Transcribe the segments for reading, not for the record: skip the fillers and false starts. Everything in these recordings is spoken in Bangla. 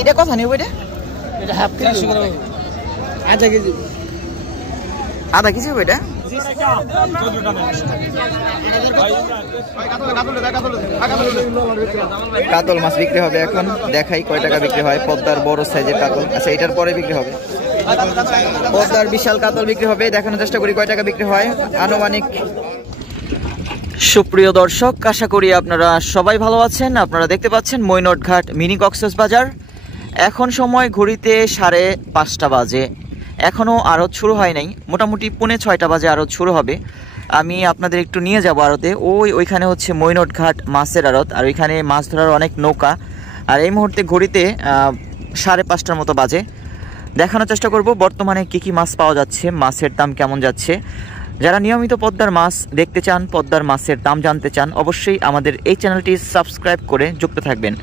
এটা কথা নেব এটা এটা হাফ কেজি আধা কেজি হবে এটা কাতল মাছ বিক্রি হবে এখন দেখাই কয় টাকা বিক্রি হয় পদ্মার বড় সাইজের কাতল আচ্ছা এটার পরে বিক্রি হবে পদ্মার বিশাল কাতল বিক্রি হবে দেখানোর চেষ্টা করি কয় টাকা বিক্রি হয় আনুমানিক সুপ্রিয় দর্শক আশা করি আপনারা সবাই ভালো আছেন আপনারা দেখতে পাচ্ছেন মৈনট ঘাট মিনি কক্সবাজার এখন সময় ঘড়িতে 5:30 বাজে এখনো আড়ত শুরু হয় নাই মোটামুটি 5:45 বাজে আড়ত শুরু হবে আমি আপনাদের একটু নিয়ে যাব আড়তে ওইখানে হচ্ছে মৈনট ঘাট মাছের আড়ত আর ওইখানে মাছ ধরার অনেক নৌকা আর এই মুহূর্তে ঘড়িতে 5:30টার মতো বাজে দেখানোর চেষ্টা করব বর্তমানে কি মাছ পাওয়া যাচ্ছে মাছের দাম কেমন যাচ্ছে যারা নিয়মিত পদ্মার মাছ দেখতে চান পদ্মার মাছের দাম জানতে চান অবশ্যই আমাদের এই চ্যানেলটি সাবস্ক্রাইব করে যুক্ত থাকবেন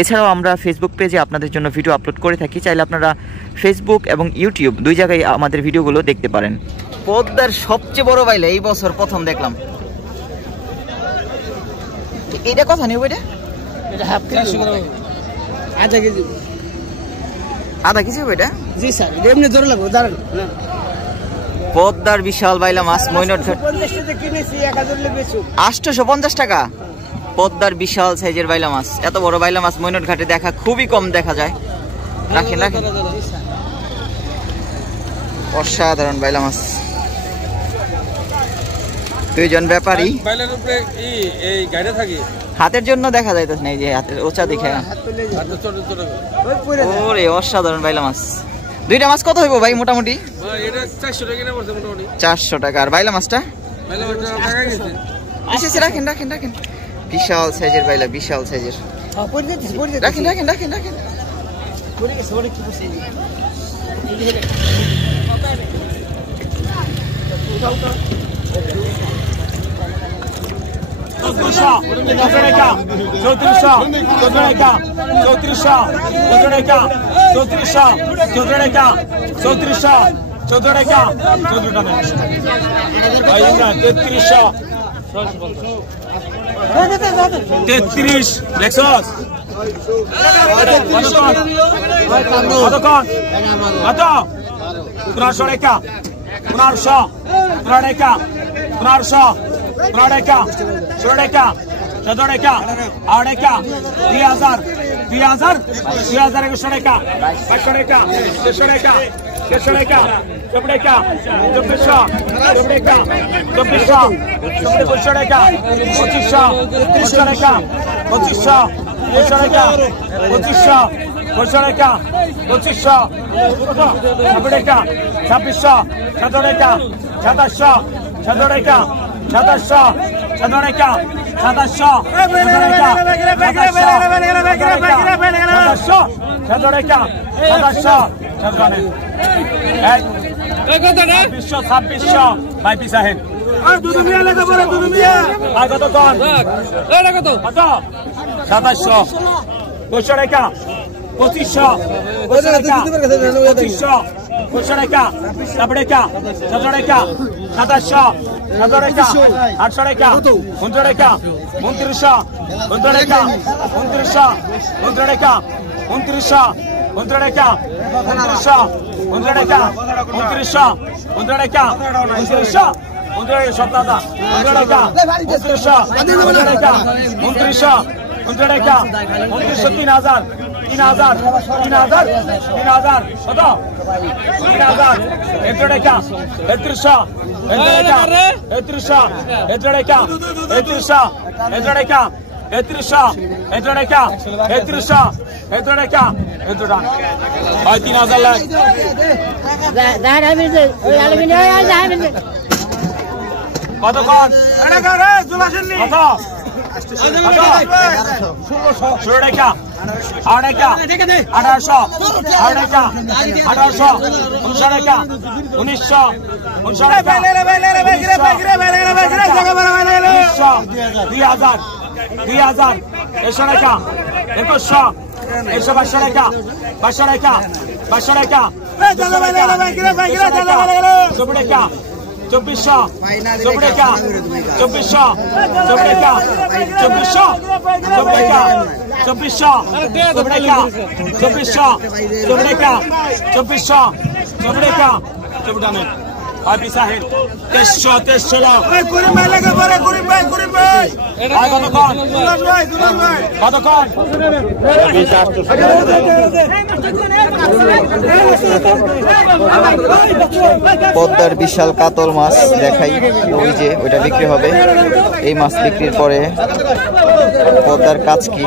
এছাড়াও আমরা ফেসবুক পেজে আপনাদের জন্য ভিডিও আপলোড করে থাকি চাইলে আপনারা ফেসবুক এবং ইউটিউব দুই জায়গায় আমাদের ভিডিওগুলো দেখতে পারেন পদ্মার সবচেয়ে বড় বাইলে এই বছর প্রথম দেখলাম এটা কথা নেব এটা হাফ কেজি আধা কেজি হবে এটা জি স্যার এমনি জোর লাগবে দাঁড়ান পদ্মার বিশাল বাইলা মাছ মৈনট ঘাট 850 টাকা পদ্মার বিশাল সাইজের বাইলা মাছ এত বড় বাইলা মাছ মৈনট ঘাটে দেখা খুবই কম দেখা যায় রাখেন অসাধারণ বাইলা মাছ দুইজন ব্যাপারী হাতের জন্য দেখা যাইতেছে না এই যে হাতের ওচা দেখে ওরে অসাধারণ বাইলা মাছ দুইটা মাছ কত হইব ভাই মোটামুটি 400 টাকা আর বাইলা মাছটা রাখেন বিশাল সাইজের বাইলা বিশাল সাইজের রাখেন 33 Lexus 2400 2400 Happy Sahil. Tesho lao. Kurim bhai lage pore Kurim bhai. Bhai kotokon? Kotokon? পদ্মার বিশাল কাতল মাছ দেখাই, ওই যে ওইটা বিক্রি হবে। এই মাছ বিক্রির পরে পদ্মার কাজ কি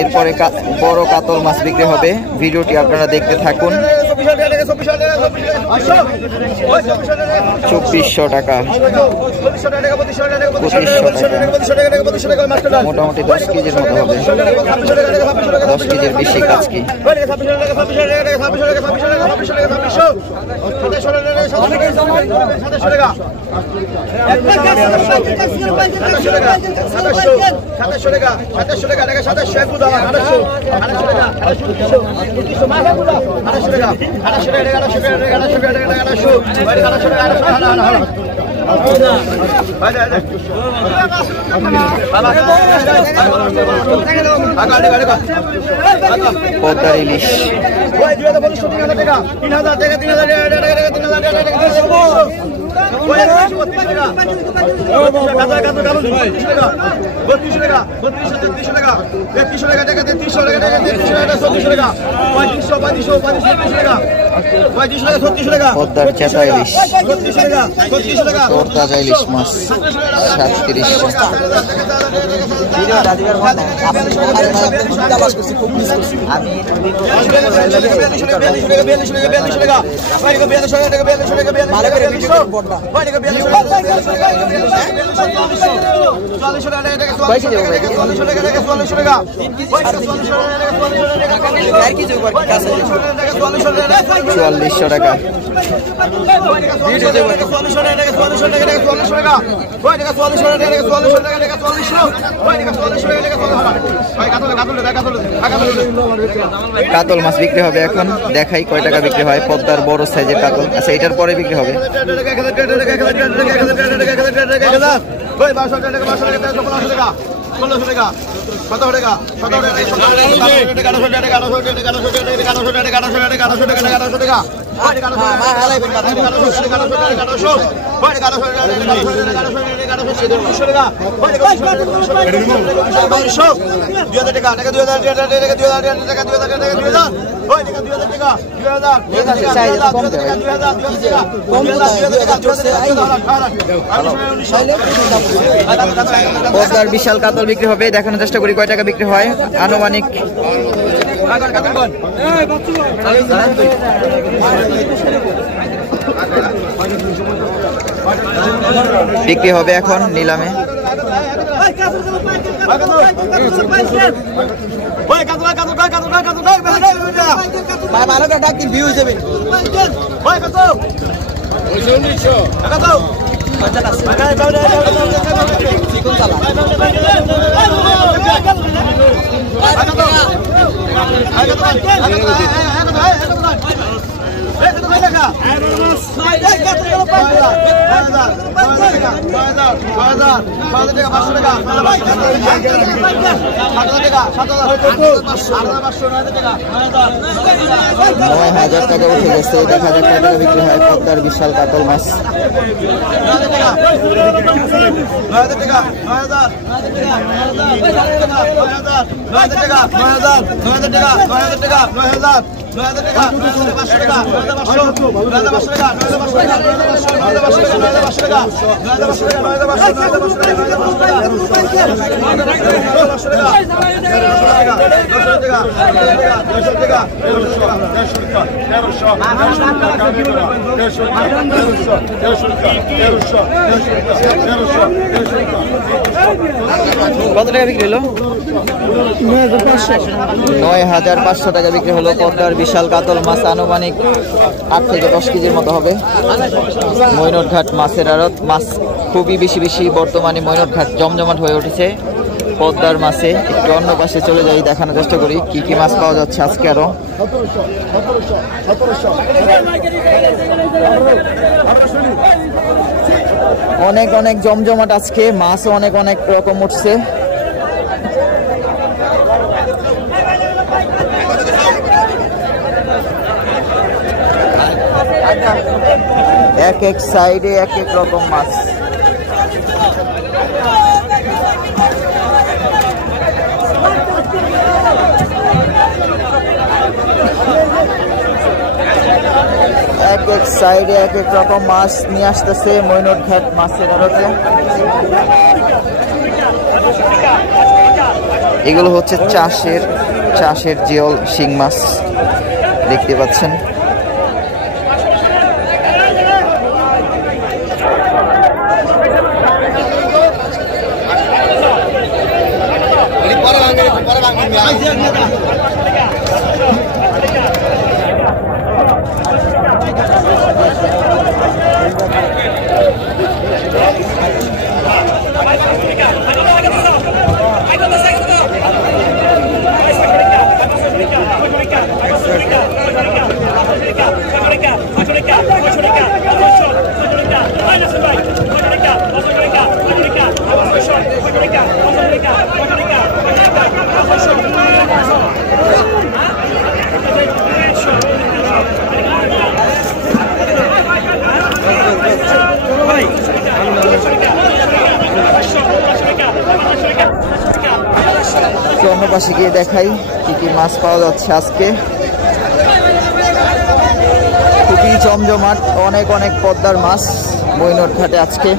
এরপরে বড় কাতল মাছ বিক্রি হবে। ভিডিওটি আপনারা দেখতে থাকুন। 2400 টাকা, 2500 টাকা, মোটামুটি 10 কেজির মতো হবে। 10 কেজির বেশি কাজ কি। পদ্মার ইলিশ পদ্মার চেতা ইলিশ, তাজা ইলিশ মাছ 37। টাকা। কাতল মাছ বিক্রি হবে এখন, দেখাই কয় টাকা বিক্রি হয়। পদ্মার বড় সাইজের কাতল, আচ্ছা এটার পরে বিক্রি হবে। পদ্মার বিশাল কাতল বিক্রি হবে, দেখানোর চেষ্টা করি কয় টাকা বিক্রি হয়। আনুমানিক বিক্রি হবে এখন নিলামে। টাকা উঠে গেছে, 1000 টাকা বিক্রি হয় পদ্মার বিশাল কাতল মাছ। কত টাকা বিক্রি হলো? ৯,৫০০ টাকা বিক্রি হলো। পদ্মার বিশাল কাতল মাছ আনুমানিক ৮ থেকে ১০ কেজির মতো হবে। মৈনটঘাট মাছের আড়ত, মাছ খুবই বেশি বর্তমানে মৈনটঘাট জমজমাট হয়ে উঠেছে পদ্মার মাছে। একটু অন্য পাশে চলে যাই, দেখানোর চেষ্টা করি কি কি মাছ পাওয়া যাচ্ছে আজকে। আরো অনেক জমজমাট আজকে, মাছও অনেক রকম উঠছে। এক এক সাইডে এক এক রকম মাছ। এক এক সাইডে এক এক রকম মাছ নিয়ে আসতেছে মৈনটঘাট মাছের আড়তে। এগুলো হচ্ছে চাষের জিওল শিং মাছ দেখতে পাচ্ছেন। অন্য পাশে গিয়ে দেখাই কি কি মাছ পাওয়া যাচ্ছে আজকে। খুবই জমজমাট, অনেক পদ্মার মাছ মৈনটঘাটে আজকে।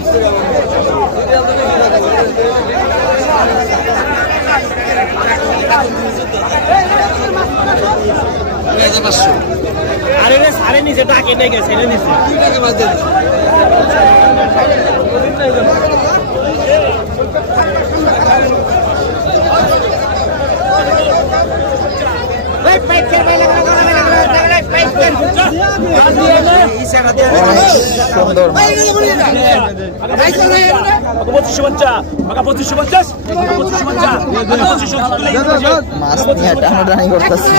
সুন্দর মাছ নিয়ে টানাটানি করতেছে।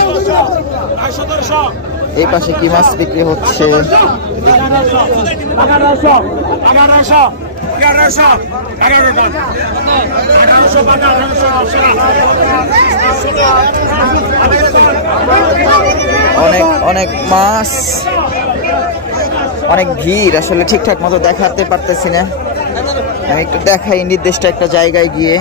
এই পাশে কি মাছ বিক্রি হচ্ছে? অনেক মাছ, অনেক ভিড়। আসলে ঠিকঠাক মতো দেখাতে পারতেছি না, আমি একটু দেখাই নির্দিষ্ট একটা জায়গায় গিয়ে।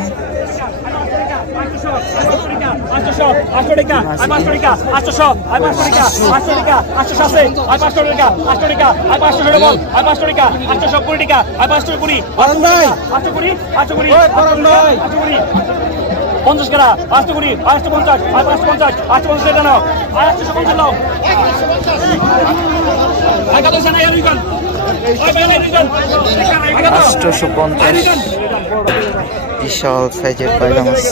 পঞ্চাশ টাকা 820 850 850 850 টাকা নাও 850 নাও আগে তো জানাই আর ইগান 850 বিশাল সাইজের পায়রা মাছ।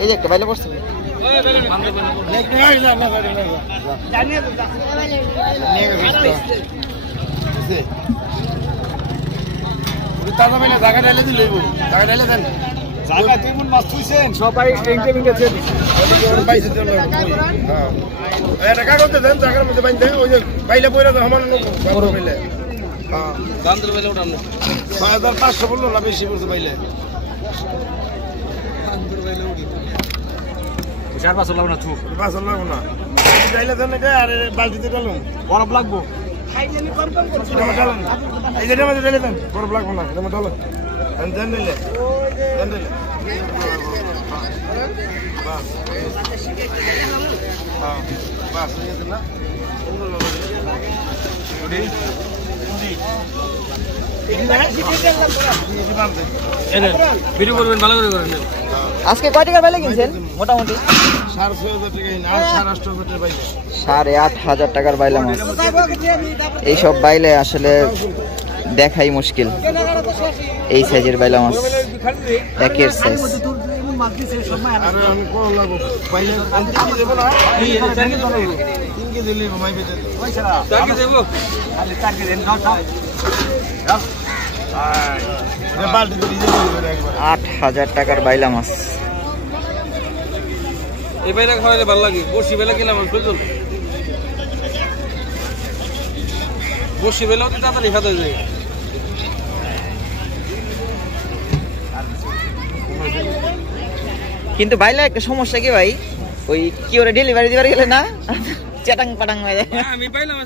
এই যে একটা বাইলে পড়ছে জায়গা ঢাইলে দিলে জায়গা ঢাইলে দেন জায়গা 3 মণ মাছ থুইছেন সবাই টেংকে মিলেছে বাইছে চলে হ্যাঁ এটা কাগজে দেন জায়গার মধ্যে বাইন্ধে ওই যে বাইলে পয়রা তো আমার বড় বাইলে হ্যাঁ গান্দের বাইলে ওটা না 6500 বললো না বেশি বলতে বাইলে গান্দের বাইলে ওটি 4-5 লাগবে না থু 5 লাগবে না বাইলে দেন এটা আর বালতিতে ডালুন বরফ লাগবো খাইলেনি কনফার্ম করছি এই যেটা মধ্যে ঢেলে দেন বরফ লাগবে না এটা মধ্যে ঢালো দেন দিলে দেন দিলে বাস হ্যাঁ বাস এই যে না ভিডিও করবেন ভালো করে করেন আজকে কয় টাকার বাইলে কিনছেন মোটামুটি 8,500 টাকা 8,500 টাকার বাইলা মাছ। এইসব বাইলে আসলে দেখাই মুশকিল। এই সাইজের বাইলা মাছ একের সাইজ। আরে আমি কোন লাগবো বাইলে আনতে দেব না এই টার্গেট ধরো 3 কেজি দিলে মাই বেচে পয়সা টার্গেট দেব খালি target then now now I বালতি দিয়ে দিবেন একবার 8,000 টাকার বাইলা মাছ। এই বাইলা খাওয়াইলে ভালো লাগে বসি বেলা কিনলাম চল বসি বেলাও তো তাড়াতাড়ি খাওয়া যায় কিন্তু বাইলা একটা সমস্যা কি ভাই, ওই কি ওরা ডেলিভারি দিবার গেলে না চ্যাটাং পাটাং হয়ে যায়। আমি পাইলাম